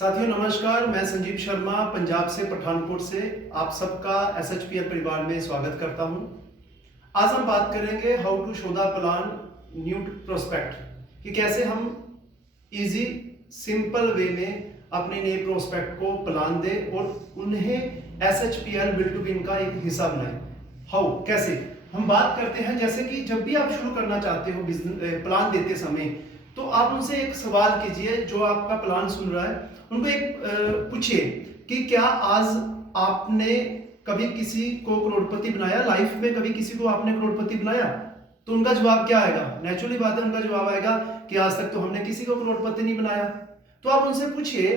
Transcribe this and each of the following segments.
साथियों नमस्कार, मैं संजीव शर्मा पंजाब से पठानकोट से आप सबका एसएचपीएल परिवार में स्वागत करता हूं। आज हम बात करेंगे how to show the plan new prospect कि कैसे हम इजी सिंपल वे में अपने नए प्रोस्पेक्ट को प्लान दें और उन्हें एसएचपीएल बिल्ड टू विन का एक हिस्सा बनाएं। हाउ कैसे हम बात करते हैं, जैसे कि जब भी आप शुरू करना चाहते हो बिजनेस प्लान देते समय, तो आप उनसे एक सवाल कीजिए। जो आपका प्लान सुन रहा है उनको एक पूछिए कि क्या आज आपने कभी किसी को करोड़पति बनाया, लाइफ में कभी किसी को आपने करोड़पति बनाया? तो उनका जवाब क्या आएगा? नेचुरली बात है, उनका जवाब आएगा कि आज तक तो हमने किसी को करोड़पति नहीं बनाया। तो आप उनसे पूछिए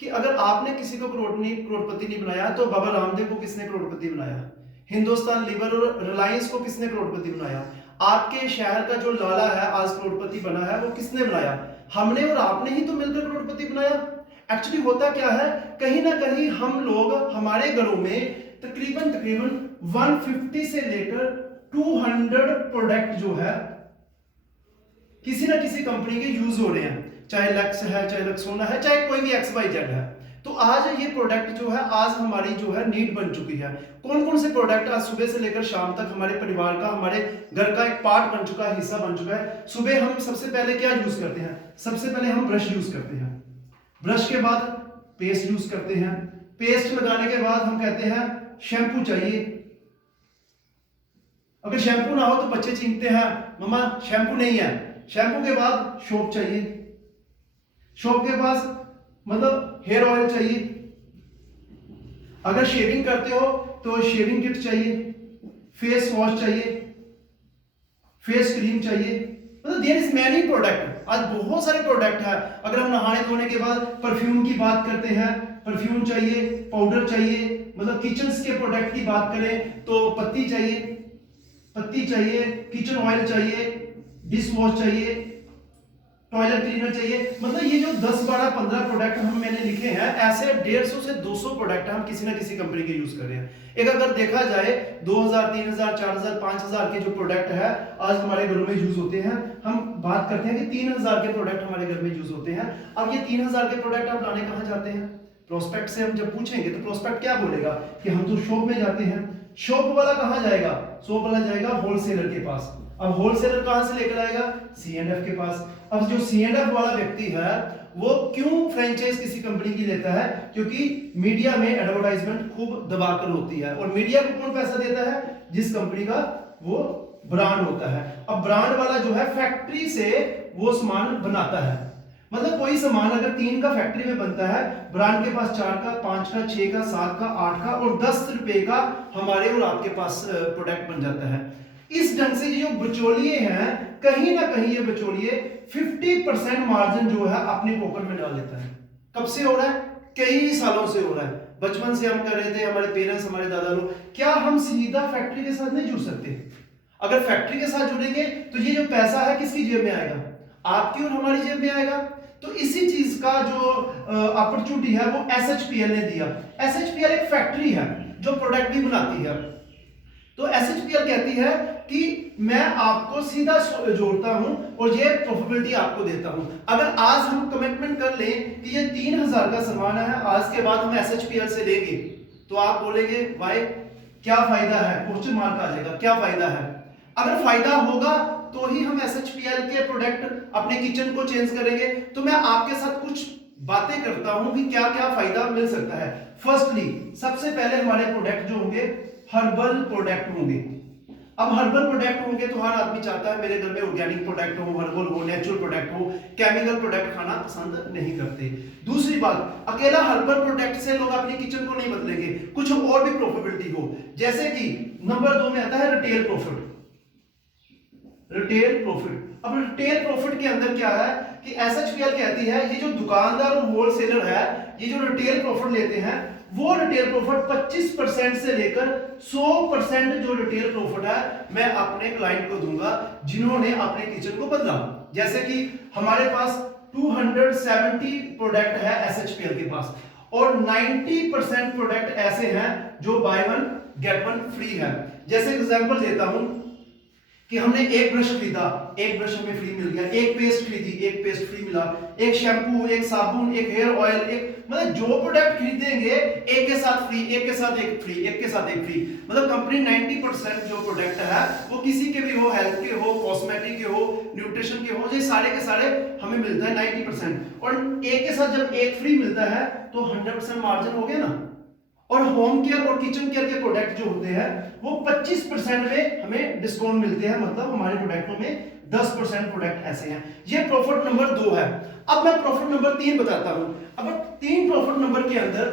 कि अगर आपने किसी को करोड़पति नहीं बनाया तो बाबा रामदेव को किसने करोड़पति बनाया? हिंदुस्तान लीवर और रिलायंस को किसने करोड़पति बनाया? आपके शहर का जो लाला है आज करोड़पति बना है, वो किसने बनाया? हमने और आपने ही तो मिलकर करोड़पति बनाया। एक्चुअली होता क्या है, कहीं ना कहीं हम लोग हमारे घरों में तकरीबन 150 से लेकर 200 प्रोडक्ट जो है किसी ना किसी कंपनी के यूज हो रहे हैं, चाहे लक्स है, चाहे लक्सोना है, चाहे कोई भी XYZ है। तो आज ये प्रोडक्ट जो है आज हमारी जो है नीड बन चुकी है। कौन कौन से प्रोडक्ट आज सुबह से लेकर शाम तक हमारे परिवार का, हमारे घर का एक पार्ट बन चुका है, हिस्सा बन चुका है। सुबह हम सबसे पहले क्या यूज करते हैं? सबसे पहले हम ब्रश यूज करते हैं, ब्रश के बाद पेस्ट यूज करते हैं, पेस्ट लगाने के बाद हम कहते हैं शैम्पू चाहिए। अगर शैम्पू ना हो तो बच्चे चीखते हैं मम्मा शैम्पू नहीं है। शैम्पू के बाद सोप चाहिए, सोप के पास मतलब हेयर ऑयल चाहिए। अगर शेविंग करते हो तो शेविंग किट चाहिए, फेस वॉश चाहिए, फेस क्रीम चाहिए। मतलब देयर इज मैनी प्रोडक्ट, आज बहुत सारे प्रोडक्ट है। अगर हम नहाने धोने के बाद परफ्यूम की बात करते हैं, परफ्यूम चाहिए, पाउडर चाहिए। मतलब किचन के प्रोडक्ट की बात करें तो पत्ती चाहिए, पत्ती चाहिए, किचन ऑयल चाहिए, डिश वॉश चाहिए, टॉयलेट क्लीनर चाहिए। मतलब ये जो 10, 12, 15 प्रोडक्ट हम मैंने लिखे हैं, ऐसे 150 से 200 प्रोडक्ट हम किसी ना किसी कंपनी के यूज कर रहे हैं। एक अगर देखा जाए 2000, 3000, 4000, 5000 के जो प्रोडक्ट है आज हमारे घरों में यूज होते हैं। हम बात करते हैं कि 3000 के प्रोडक्ट हमारे घर में यूज होते हैं। अब ये 3000 के प्रोडक्ट आप लाने कहां जाते हैं? प्रोस्पेक्ट से हम जब पूछेंगे तो प्रोस्पेक्ट क्या बोलेगा कि हम तो शॉप में जाते हैं। शॉप वाला कहां जाएगा? शॉप वाला जाएगा होलसेलर के पास। अब होलसेलर कहां से लेकर आएगा? C&F के पास। अब जो C&F वाला व्यक्ति है वो क्यों फ्रेंचाइज किसी कंपनी की लेता है? क्योंकि मीडिया में एडवर्टाइजमेंट खूब दबाकर होती है, और मीडिया को कौन पैसा देता है? जिस कंपनी का वो ब्रांड होता है। अब ब्रांड वाला जो है फैक्ट्री से वो सामान बनाता है। मतलब कोई सामान अगर 3 का फैक्ट्री में बनता है, ब्रांड के पास 4 का, 5 का, 6 का, 7 का, 8 का और 10 रुपए का हमारे और आपके पास प्रोडक्ट बन जाता है। इस ढंग से ये जो बिचौलिए हैं, कहीं ना कहीं ये बिचौलिए 50% मार्जिन जो है अपनी पॉकेट में डाल लेता है। कब से हो रहा है? कई सालों से हो रहा है। बचपन से हम कर रहे थे, हमारे पेरेंट्स, हमारे दादा लोग। क्या हम सीधा फैक्ट्री के साथ नहीं जुड़ सकते? अगर फैक्ट्री के साथ जुड़ेंगे तो ये जो पैसा है किसकी जेब में आएगा? आपकी और हमारी जेब में आएगा। तो इसी चीज का जो अपॉर्चुनिटी है वो एसएचपीएल ने दिया। एसएचपीएल एक फैक्ट्री है जो प्रोडक्ट भी बनाती है। तो एसएचपीएल कहती है कि मैं आपको सीधा जोड़ता हूं और ये प्रॉफिटेबिलिटी आपको देता हूं। अगर आज हम कमिटमेंट कर लें कि ये 3000 का सामान है, आज के बाद हम एसएचपीएल से लेंगे, तो आप बोलेंगे भाई क्या फायदा है? क्वेश्चन मार्क आ जाएगा, क्या फायदा है? अगर फायदा होगा तो ही हम एसएचपीएल के प्रोडक्ट अपने किचन को चेंज करेंगे। तो मैं आपके साथ कुछ बातें करता हूं कि क्या क्या फायदा मिल सकता है। फर्स्टली सबसे पहले हमारे प्रोडक्ट जो होंगे हर्बल प्रोडक्ट होंगे। अब हर्बल प्रोडक्ट होंगे तो हर आदमी चाहता है मेरे घर में ऑर्गेनिक प्रोडक्ट हो, हर्बल हो, नेचुरल प्रोडक्ट हो, केमिकल प्रोडक्ट खाना पसंद नहीं करते। दूसरी बात, अकेला हर्बल प्रोडक्ट से लोग अपनी किचन को नहीं बदलेंगे, कुछ और भी प्रॉफिटेबिलिटी हो। जैसे कि नंबर 2 में आता है रिटेल प्रॉफिट। Retail profit. अब रिटेल प्रॉफिट के अंदर क्या है कि एसएचपीएल कहती है ये जो दुकानदार और होलसेलर है, ये जो रिटेल प्रॉफिट लेते हैं, वो रिटेल प्रॉफिट 25% से लेकर 100% जो रिटेल प्रॉफिट है मैं अपने क्लाइंट को दूंगा जिन्होंने अपने किचन को बदला। जैसे कि हमारे पास 270 प्रोडक्ट है एसएचपीएल के पास, और 90% प्रोडक्ट ऐसे हैं जो by one get one free है। जैसे एग्जांपल देता हूं कि हमने एक ब्रश खरीदा, एक ब्रश हमें फ्री मिल गया, एक पेस्ट खरीदी, एक पेस्ट फ्री मिला, एक शैम्पू, एक साबुन, एक हेयर ऑयल, एक मतलब जो प्रोडक्ट खरीदेंगे एक के साथ फ्री, एक के साथ एक फ्री, एक के साथ एक फ्री। मतलब कंपनी 90% जो प्रोडक्ट है वो किसी के भी हो, हेल्थ के हो, कॉस्मेटिक के हो, न्यूट्रिशन के हो, ये सारे के सारे हमें मिलता है 90%। और एक के साथ जब एक फ्री मिलता है तो 100% मार्जिन हो गया ना। और होम केयर और किचन केयर के प्रोडक्ट जो होते हैं वो 25% में हमें डिस्काउंट मिलते हैं, मतलब हमारे प्रोडक्टों में 10% प्रोडक्ट ऐसे हैं। ये प्रॉफिट नंबर 2 है। अब मैं प्रॉफिट नंबर 3 बताता हूं। अब 3 प्रॉफिट नंबर के अंदर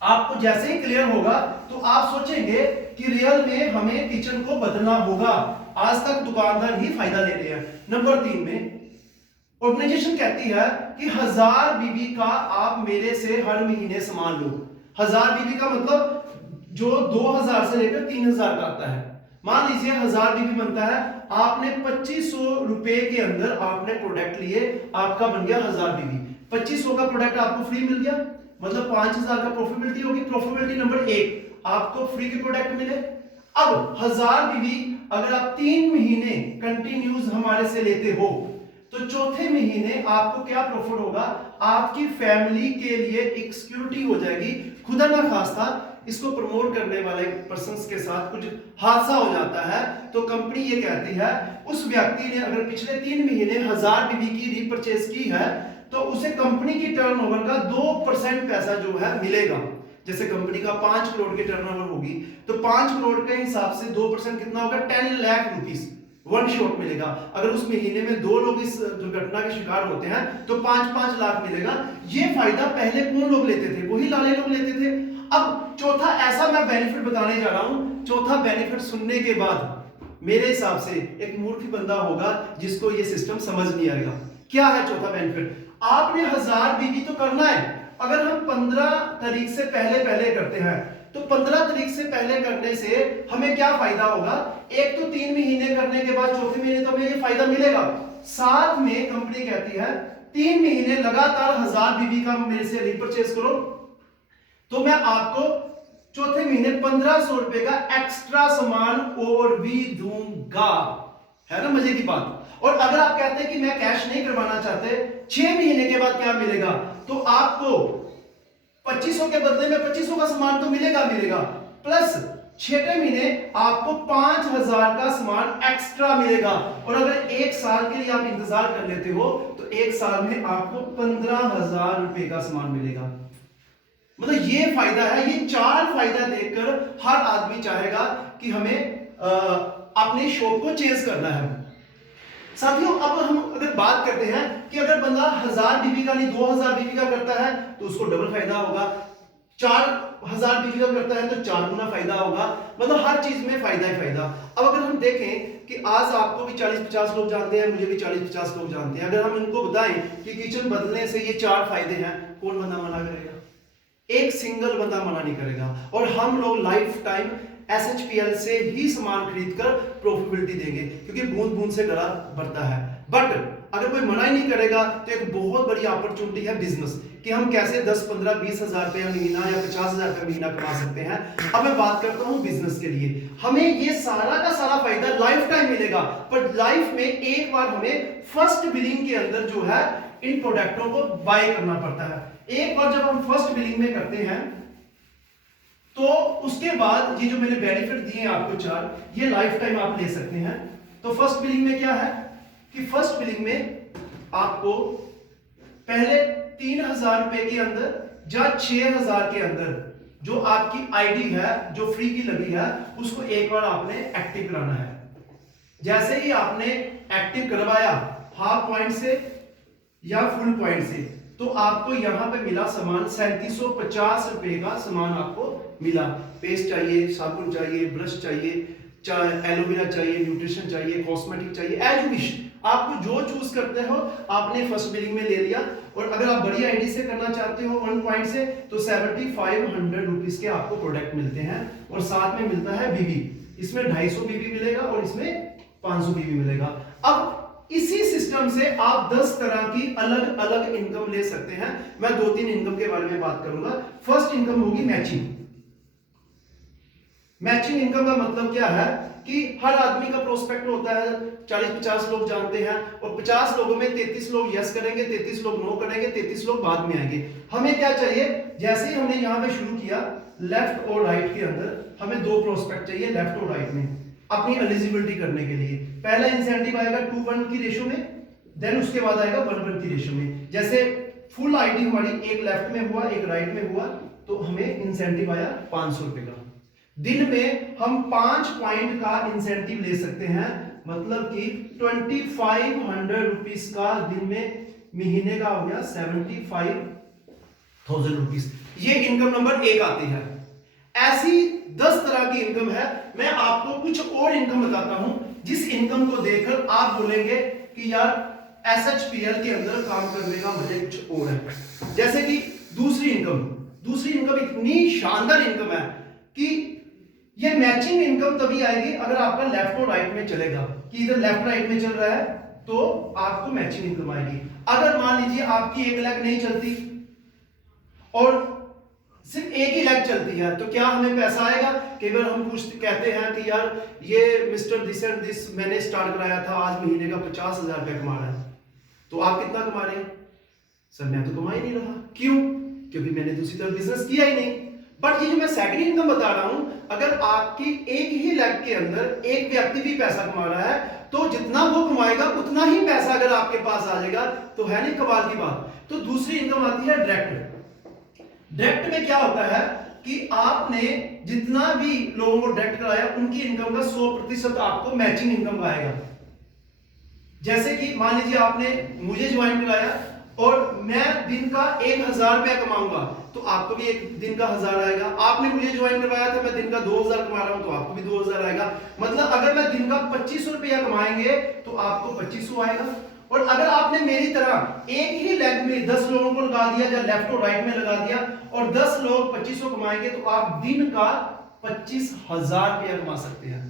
आपको जैसे ही क्लियर होगा तो आप सोचेंगे कि रियल में हमें किचन को बदलना होगा, आज तक दुकानदार ही फायदा ले रहे हैं। नंबर 3 में ऑर्गेनाइजेशन कहती है कि 1000 बीबी का आप मेरे से हर महीने सामान लो। 1000 बीबी का मतलब जो 2000 से लेकर 3000 का आता है। मान लीजिए 1000 बीबी बनता है, आपने 2500 रुपए के अंदर आपने प्रोडक्ट लिए, आपका बन गया 1000 बीबी। 2500 का प्रोडक्ट आपको फ्री मिल गया, मतलब 5000 का प्रॉफिटेबिलिटी होगी। प्रॉफिटेबिलिटी नंबर 1, आपको फ्री के प्रोडक्ट मिले। अब 1000 बीबी अगर आप 3 महीने कंटिन्यूस हमारे से लेते हो तो चौथे महीने आपको क्या प्रॉफिट होगा, आपकी फैमिली के लिए एक सिक्योरिटी हो जाएगी। खुदा ना खास्ता इसको प्रमोट करने वाले पर्संस के साथ कुछ हादसा हो जाता है तो कंपनी ये कहती है उस व्यक्ति ने अगर पिछले 3 महीने 1000 बीबी की रीपरचेज की है तो उसे कंपनी की टर्नओवर का 2% पैसा जो है मिलेगा। जैसे कंपनी का 5 करोड़ की टर्नओवर होगी तो 5 करोड़ के हिसाब से 2% कितना होगा, 10 लाख रुपीस वन शॉट मिलेगा। अगर उस महीने में 2 लोग इस दुर्घटना के शिकार होते हैं तो 5-5 लाख मिलेगा। ये फायदा पहले कौन लोग लेते थे, वही लाले लोग लेते थे। अब चौथा ऐसा मैं बेनिफिट बताने जा रहा हूं, चौथा बेनिफिट सुनने के बाद मेरे हिसाब से एक मूर्ख बंदा होगा जिसको ये सिस्टम समझ नहीं आएगा। क्या है चौथा बेनिफिट, आपने 1000 बीबी तो करना है। अगर हम 15 तारीख से पहले करते हैं तो 15 तारीख से पहले करने से हमें क्या फायदा होगा, एक तो 3 महीने करने के बाद चौथे महीने तो हमें ये फायदा मिलेगा। साथ में कंपनी कहती है 3 महीने लगातार 1000 बीबी का मेरे से रीपरचेज करो तो मैं आपको चौथे महीने 1500 रुपए का एक्स्ट्रा सामान और भी दूंगा। है ना मजे की बात। और अगर आप कहते हैं कि मैं कैश नहीं करवाना चाहते, 6 महीने के बाद क्या मिलेगा, तो आपको 2500 के बदले में 2500 का सामान तो मिलेगा प्लस 6वें महीने आपको 5000 का सामान एक्स्ट्रा मिलेगा। और अगर 1 साल के लिए आप इंतजार कर लेते हो तो 1 साल में आपको 15000 रुपए का सामान मिलेगा। मतलब ये फायदा है। ये 4 फायदा देखकर हर आदमी चाहेगा कि हमें अपनी शॉप को चेंज करना है। साथियों अब हम अगर बात करते हैं कि अगर बंदा 1000 बीबी का नहीं 2000 बीबी का करता है तो उसको डबल फायदा होगा, 4000 बीबी का करता है तो 4 गुना फायदा होगा। मतलब हर चीज में फायदा ही फायदा। अब अगर हम देखें कि आज आपको भी 40-50 लोग जानते हैं, मुझे भी 40-50 लोग जानते हैं, अगर हम इनको बताएं कि किचन बदलने से ये 4 फायदे हैं, कौन बंदा मना करेगा? एक सिंगल बंदा मना नहीं करेगा। और हम लोग लाइफ टाइम SHPL से ही सामान खरीदकर प्रॉफिटेबिलिटी देंगे क्योंकि बूंद बूंद से गला भरता है। बट अगर कोई मना ही नहीं करेगा तो एक बहुत बड़ी अपॉर्चुनिटी है बिजनेस कि हम कैसे 10, 15, 20 हजार रुपया महीना या 50 हजार रुपया महीना कमा सकते हैं। अब मैं बात करता हूं बिजनेस के लिए, हमें ये सारा का सारा फायदा लाइफ टाइम मिलेगा, पर लाइफ में एक बार हमें फर्स्ट बिलिंग के अंदर जो है इन प्रोडक्टों को बाय करना पड़ता है। एक बार जब हम फर्स्ट बिलिंग में करते हैं तो उसके बाद ये जो मैंने बेनिफिट दिए आपको 4, ये लाइफ टाइम आप ले सकते हैं। तो फर्स्ट बिलिंग में क्या है कि फर्स्ट बिलिंग में आपको पहले 3000 रुपए के अंदर या 6000 के अंदर जो आपकी आईडी है जो फ्री की लगी है उसको एक बार आपने एक्टिव कराना है। जैसे ही आपने एक्टिव करवाया हाफ पॉइंट से या फुल पॉइंट से तो आपको यहां पे मिला सामान 3750 रुपए का सामान आपको मिला। पेस्ट चाहिए, साबुन चाहिए, ब्रश चाहिए, एलोवेरा चाहिए, न्यूट्रिशन चाहिए, कॉस्मेटिक चाहिए, एज यू विश, आपको जो चूज करते हो आपने फर्स्ट बिलिंग में ले लिया। और अगर आप बड़ी आईडी से करना चाहते हो 1 पॉइंट से तो 7500 रुपीस के आपको प्रोडक्ट मिलते हैं और साथ में मिलता है बीबी। इसमें 250 बीबी मिलेगा और इसमें 500 बीबी मिलेगा। अब इसी सिस्टम से आप 10 तरह की अलग अलग इनकम ले सकते हैं। मैं 2-3 इनकम के बारे में बात करूंगा। फर्स्ट इनकम होगी मैचिंग। मैचिंग इनकम का मतलब क्या है कि हर आदमी का प्रोस्पेक्ट होता है, 40-50 लोग जानते हैं और 50 लोगों में 33 लोग यस करेंगे, 33 लोग नो करेंगे, 33 लोग बाद में आएंगे। हमें क्या चाहिए, जैसे ही हमने यहां पे शुरू किया लेफ्ट और राइट के अंदर हमें 2 प्रोस्पेक्ट चाहिए लेफ्ट और राइट में अपनी एलिजिबिलिटी करने के लिए। पहला इंसेंटिव आएगा 2:1 की रेशो में, देन उसके बाद आएगा 1:1 की रेशो में। जैसे फुल आईडी हमारी एक लेफ्ट में हुआ एक राइट में हुआ तो हमें इंसेंटिव आया 500 रुपए का। दिन में हम 5 पॉइंट का इंसेंटिव ले सकते हैं, मतलब कि 2500 रुपीस का दिन में, महीने का हो गया 75,000 रुपीस। ये इनकम नंबर 1 आती है। ऐसी 10 तरह की इनकम है। मैं आपको कुछ और इनकम बताता हूं जिस इनकम को देखकर आप बोलेंगे कि यार एसएचपीएल के अंदर काम करने का मजा कुछ और है। जैसे कि दूसरी इनकम इतनी शानदार इनकम है कि ये मैचिंग इनकम तभी आएगी अगर आपका लेफ्ट और राइट में चलेगा, कि इधर लेफ्ट राइट में चल रहा है तो आपको मैचिंग इनकम आएगी। अगर मान लीजिए आपकी एक लेग नहीं चलती और सिर्फ एक ही लेग चलती है तो क्या हमें पैसा आएगा? कई बार हम कहते हैं कि यार ये मिस्टर दिस एंड दिस मैंने स्टार्ट कराया था, आज महीने का 50,000 रुपया कमा रहा है। तो आप कितना कमा रहे हैं? सर मैं तो कमा ही नहीं रहा। क्यों? क्योंकि मैंने दूसरी तरफ बिजनेस किया ही नहीं। बट ये जो मैं सेकंड इनकम बता रहा हूं, अगर आपकी एक ही लेग के अंदर एक व्यक्ति भी पैसा कमा रहा है तो जितना वो कमाएगा उतना ही पैसा अगर आपके पास आ जाएगा, तो है नहीं कमाल की बात। तो दूसरी इनकम आती है डायरेक्ट में क्या होता है कि आपने जितना भी लोगों को डायरेक्ट कराया उनकी इनकम का 100% आपको मैचिंग इनकम का आएगा। जैसे कि मान लीजिए आपने मुझे ज्वाइन कराया और मैं दिन का 1,000 रुपया कमाऊंगा तो आपको भी एक दिन का 1,000 आएगा। आपने मुझे ज्वाइन करवाया था, मैं दिन का 2,000 कमा रहा हूं तो आपको भी 2,000 आएगा। मतलब अगर मैं दिन का 2500 रुपया कमाएंगे तो आपको 2500 आएगा। और अगर आपने मेरी तरह एक ही लेग में 10 लोगों को लगा दिया या लेफ्ट और राइट में लगा दिया और 10 लोग 2500 कमाएंगे तो आप दिन का 25,000 रुपया कमा सकते हैं।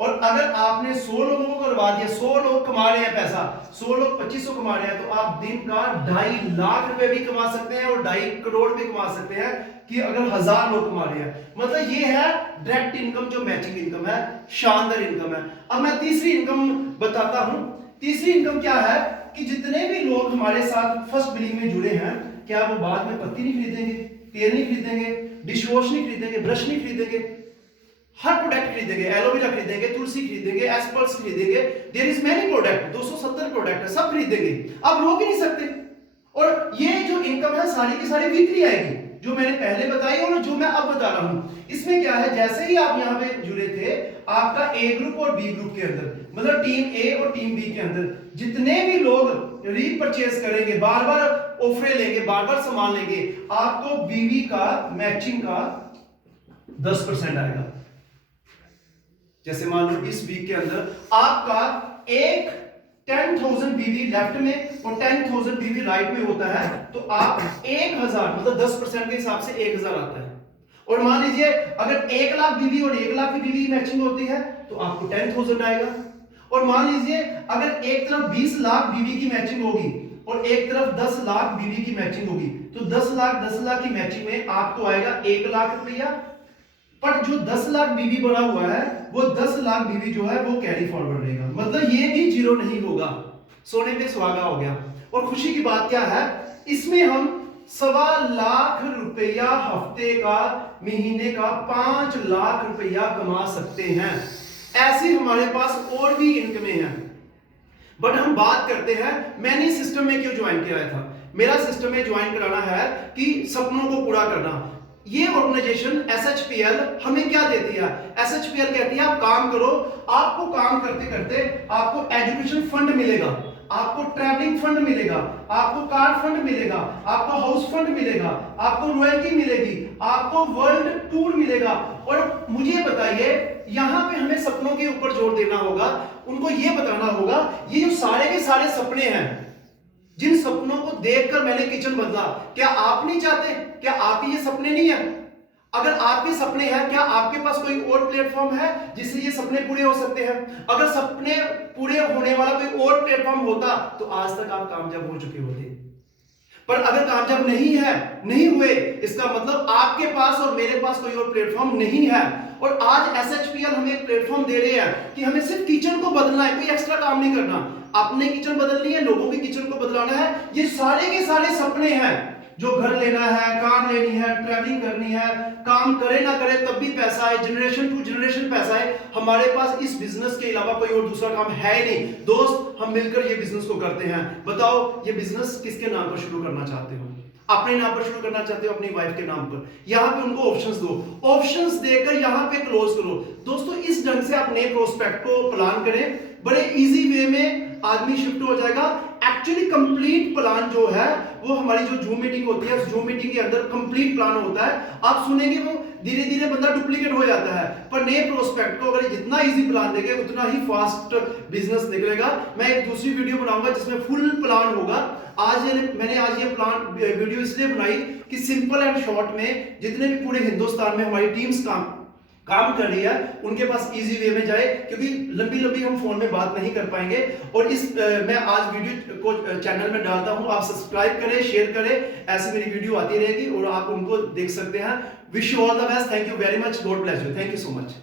और अगर आपने 100 लोगों को करवा दिया, 100 लोग कमा रहे हैं पैसा, 100 लोग 2500 कमा रहे हैं तो आप दिन का 2.5 लाख रुपए भी कमा सकते हैं और 2.5 करोड़ भी कमा सकते हैं कि अगर 1000 लोग कमा रहे हैं। मतलब ये है डायरेक्ट इनकम जो मैचिंग इनकम है, शानदार इनकम है। अब मैं तीसरी इनकम बताता हूं। तीसरी इनकम क्या है कि जितने भी लोग हमारे साथ फर्स्ट बिलिंग में जुड़े हैं, क्या वो बाद में पत्ती नहीं खरीदेंगे, तेल नहीं खरीदेंगे, डिश वॉश नहीं खरीदेंगे, ब्रश नहीं खरीदेंगे, हर प्रोडक्ट खरीदेंगे, एलोवेरा खरीदेंगे, तुलसी खरीदेंगे, एस्पर्स खरीदेंगे, there is many product, 270 product है, सब खरीदेंगे, आप रोक ही नहीं सकते। और ये जो इनकम है सारी की सारी वीकली आएगी, जो मैंने पहले बताई और जो मैं अब बता रहा हूं। इसमें क्या है, जैसे ही आप यहां पे जुड़े थे, आपका ए ग्रुप और बी ग्रुप के अंदर, मतलब टीम ए और टीम बी के अंदर जितने भी लोग रीपरचेज करेंगे, बार बार ऑफर लेंगे, बार बार सामान लेंगे, आपको बीवी का मैचिंग का 10% आएगा। जैसे मान लो इस वीक के अंदर आपका एक 10,000 बीवी लेफ्ट में और 10,000 बीवी राइट में होता है तो आप 1,000 मतलब 10% के हिसाब से 1,000 आता है। और मान लीजिए अगर 1 लाख बीवी और 1 लाख की बीवी मैचिंग होती है तो आपको 10,000 आएगा। और मान लीजिए अगर एक तरफ 20 लाख बीवी की मैचिंग होगी और एक तरफ 10 लाख बीवी की मैचिंग होगी तो 10 लाख की मैचिंग में आपको आएगा 1 लाख रुपया। पर जो 10 लाख बीवी बना हुआ है वो 10 लाख बीवी जो है वो कैरी फॉरवर्ड रहेगा, मतलब ये भी जीरो नहीं होगा, सोने पे सुहागा हो गया। और खुशी की बात क्या है, इसमें हम 1.25 लाख रुपया हफ्ते का, महीने का 5 लाख रुपया कमा सकते हैं। ऐसे हमारे पास और भी इनकमें हैं। बट हम बात करते हैं मैंने इस सिस्टम में क्यों ज्वाइन किया था। मेरा सिस्टम में ज्वाइन कराना है कि सपनों को पूरा करना। ये ऑर्गेनाइजेशन एसएचपीएल हमें क्या देती है, एसएचपीएल कहती है आप काम करो, आपको काम करते करते आपको एजुकेशन फंड मिलेगा, आपको ट्रैवलिंग फंड मिलेगा, आपको कार फंड मिलेगा, आपको हाउस फंड मिलेगा, आपको रॉयल्टी मिलेगी, आपको वर्ल्ड टूर मिलेगा। और मुझे बताइए यहां पे हमें सपनों के ऊपर जोर देना होगा, उनको यह बताना होगा ये जो सारे के सारे सपने हैं, जिन सपनों को देखकर मैंने किचन बदला, क्या आप नहीं चाहते, क्या आपके ये सपने नहीं है? अगर आपके सपने हैं, क्या आपके पास कोई और प्लेटफॉर्म है जिससे ये सपने पूरे हो सकते हैं? अगर सपने पूरे होने वाला कोई और प्लेटफॉर्म होता तो आज तक आप कामयाब हो चुके होते। पर अगर कामयाब नहीं हुए, इसका मतलब आपके पास और मेरे पास कोई और प्लेटफॉर्म नहीं है। और आज SHPL हमें एक प्लेटफॉर्म दे रहे हैं कि हमें सिर्फ किचन को बदलना है, कोई एक्स्ट्रा काम नहीं करना। अपने किचन बदलनी है, लोगों की किचन को बदलाना है। ये सारे के सारे सपने हैं, जो घर लेना है, कार लेनी है, ट्रैवलिंग करनी है, काम करे ना करे तब भी पैसा है, जनरेशन टू जनरेशन पैसा है। हमारे पास इस बिजनेस के अलावा कोई और दूसरा काम है ही नहीं। दोस्त, हम मिलकर ये बिजनेस को करते हैं। बताओ, ये बिजनेस किसके नाम पर शुरू करना चाहते हो? अपने नाम पर शुरू करना चाहते हो, अपनी वाइफ के नाम पर? यहां पे उनको ऑप्शंस दो, ऑप्शंस देकर यहां पे क्लोज करो। दोस्तों, इस ढंग से आप नए प्रोस्पेक्ट को प्लान करें, बड़े इजी वे में आदमी शिफ्ट हो जाएगा। एक्चुअली कंप्लीट प्लान जो है वो हमारी जो जूम मीटिंग होती है, उस जूम मीटिंग के अंदर कंप्लीट प्लान होता है। आप सुनेंगे वो धीरे धीरे बंदा डुप्लीकेट हो जाता है, पर नए प्रोस्पेक्ट को अगर जितना इजी प्लान देंगे उतना ही फास्ट बिजनेस निकलेगा। मैं एक दूसरी वीडियो बनाऊंगा जिसमें फुल प्लान होगा। मैंने आज ये प्लान वीडियो इसलिए बनाई कि सिंपल एंड शॉर्ट में जितने भी पूरे हिंदुस्तान में हमारी टीम्स काम कर रही है उनके पास इजी वे में जाए, क्योंकि लंबी हम फोन में बात नहीं कर पाएंगे। और मैं आज वीडियो को चैनल में डालता हूं, आप सब्सक्राइब करें, शेयर करें, ऐसे मेरी वीडियो आती रहेगी और आप उनको देख सकते हैं। Wish you all the best. Thank you very much. God bless you. Thank you so much.